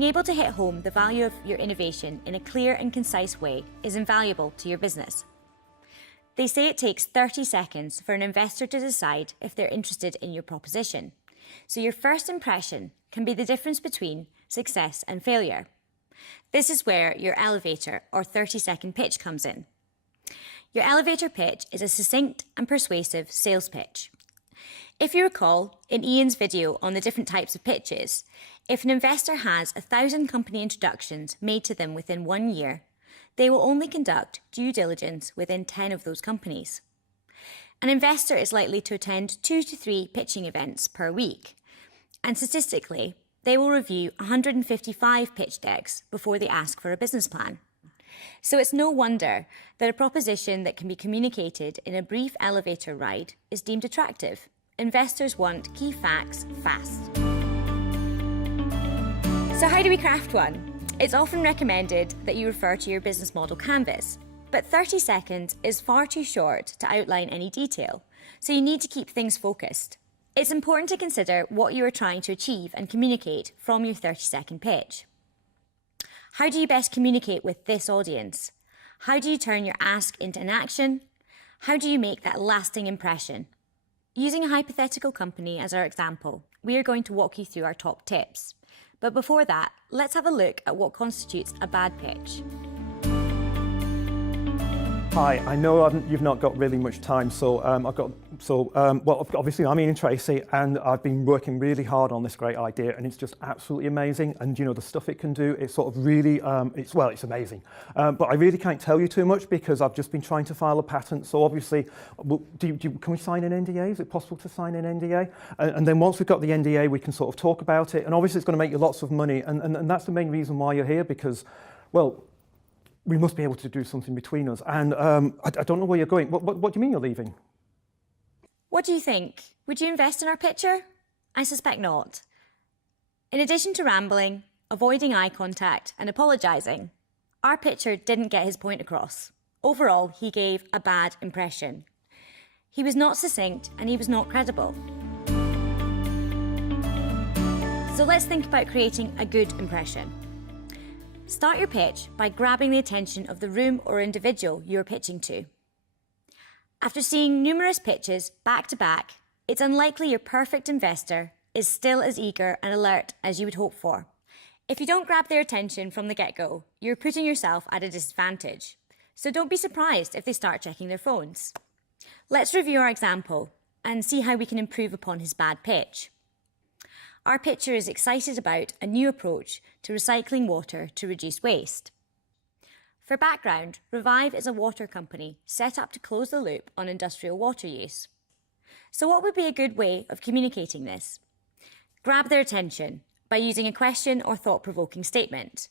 being able to hit home the value of your innovation in a clear and concise way is invaluable to your business. They say it takes 30 seconds for an investor to decide if they're interested in your proposition. So your first impression can be the difference between success and failure. This is where your elevator or 30-second pitch comes in. Your elevator pitch is a succinct and persuasive sales pitch. If you recall, in Ian's video on the different types of pitches, if an investor has 1,000 company introductions made to them within 1 year, they will only conduct due diligence within 10 of those companies. An investor is likely to attend 2 to 3 pitching events per week, and statistically, they will review 155 pitch decks before they ask for a business plan. So it's no wonder that a proposition that can be communicated in a brief elevator ride is deemed attractive. Investors want key facts fast. So how do we craft one? It's often recommended that you refer to your business model canvas, but 30 seconds is far too short to outline any detail, so you need to keep things focused. It's important to consider what you are trying to achieve and communicate from your 30-second pitch. How do you best communicate with this audience? How do you turn your ask into an action? How do you make that lasting impression? Using a hypothetical company as our example, we are going to walk you through our top tips. But before that, let's have a look at what constitutes a bad pitch. Hi, I know you've not got really much time, so obviously I'm Ian Tracy, and I've been working really hard on this great idea, and it's just absolutely amazing. And you know, the stuff it can do, it's sort of really, it's amazing. But I really can't tell you too much because I've just been trying to file a patent. So obviously, can we sign an NDA? Is it possible to sign an NDA? And then once we've got the NDA, we can sort of talk about it. And obviously, it's going to make you lots of money, and that's the main reason why you're here, because, well, we must be able to do something between us. And I don't know where you're going. What do you mean you're leaving? What do you think? Would you invest in our pitcher? I suspect not. In addition to rambling, avoiding eye contact and apologising, our pitcher didn't get his point across. Overall, he gave a bad impression. He was not succinct and he was not credible. So let's think about creating a good impression. Start your pitch by grabbing the attention of the room or individual you're pitching to. After seeing numerous pitches back to back, it's unlikely your perfect investor is still as eager and alert as you would hope for. If you don't grab their attention from the get-go, you're putting yourself at a disadvantage. So don't be surprised if they start checking their phones. Let's review our example and see how we can improve upon his bad pitch. Our pitcher is excited about a new approach to recycling water to reduce waste. For background, Revive is a water company set up to close the loop on industrial water use. So what would be a good way of communicating this? Grab their attention by using a question or thought-provoking statement.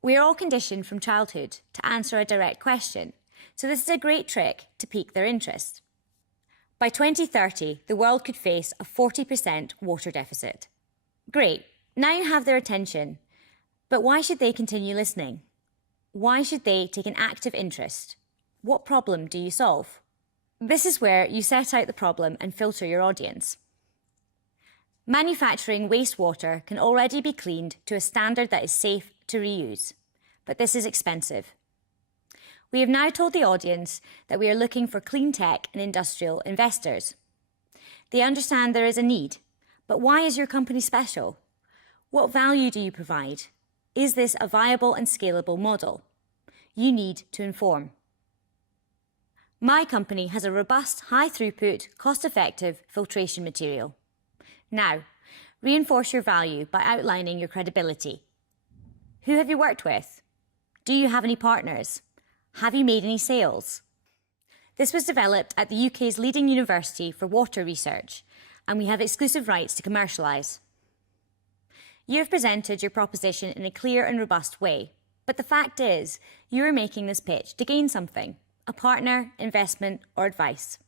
We are all conditioned from childhood to answer a direct question, so this is a great trick to pique their interest. By 2030, the world could face a 40% water deficit. Great, now you have their attention, but why should they continue listening? Why should they take an active interest? What problem do you solve? This is where you set out the problem and filter your audience. Manufacturing wastewater can already be cleaned to a standard that is safe to reuse, but this is expensive. We have now told the audience that we are looking for clean tech and industrial investors. They understand there is a need, but why is your company special? What value do you provide? Is this a viable and scalable model? You need to inform. My company has a robust, high-throughput, cost-effective filtration material. Now, reinforce your value by outlining your credibility. Who have you worked with? Do you have any partners? Have you made any sales? This was developed at the UK's leading university for water research, and we have exclusive rights to commercialise. You have presented your proposition in a clear and robust way, but the fact is, you are making this pitch to gain something, a partner, investment or advice.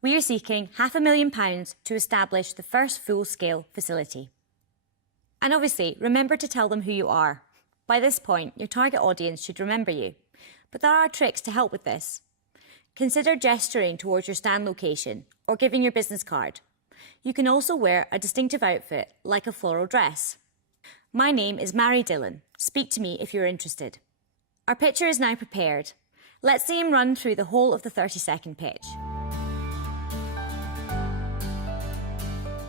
We are seeking £500,000 to establish the first full-scale facility. And obviously, remember to tell them who you are. By this point, your target audience should remember you. But there are tricks to help with this. Consider gesturing towards your stand location or giving your business card. You can also wear a distinctive outfit like a floral dress. My name is Mary Dillon. Speak to me if you're interested. Our pitcher is now prepared. Let's see him run through the whole of the 30-second pitch.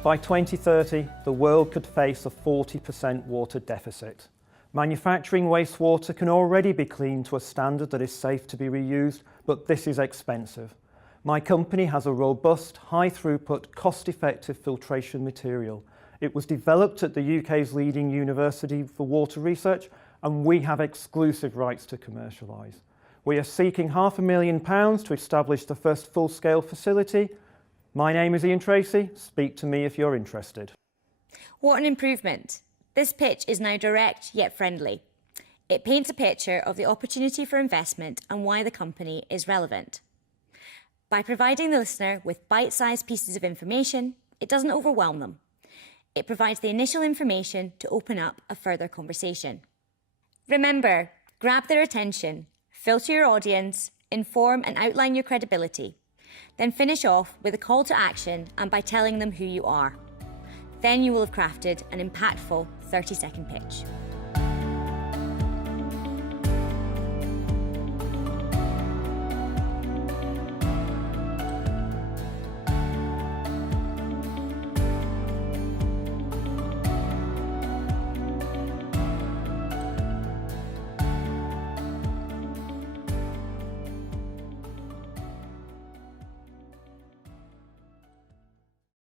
By 2030, the world could face a 40% water deficit. Manufacturing wastewater can already be cleaned to a standard that is safe to be reused, but this is expensive. My company has a robust, high-throughput, cost-effective filtration material. It was developed at the UK's leading university for water research, and we have exclusive rights to commercialise. We are seeking £500,000 to establish the first full-scale facility. My name is Ian Tracy. Speak to me if you're interested. What an improvement. This pitch is now direct yet friendly. It paints a picture of the opportunity for investment and why the company is relevant. By providing the listener with bite-sized pieces of information, it doesn't overwhelm them. It provides the initial information to open up a further conversation. Remember, grab their attention, filter your audience, inform and outline your credibility. Then finish off with a call to action and by telling them who you are. Then you will have crafted an impactful 30-second pitch.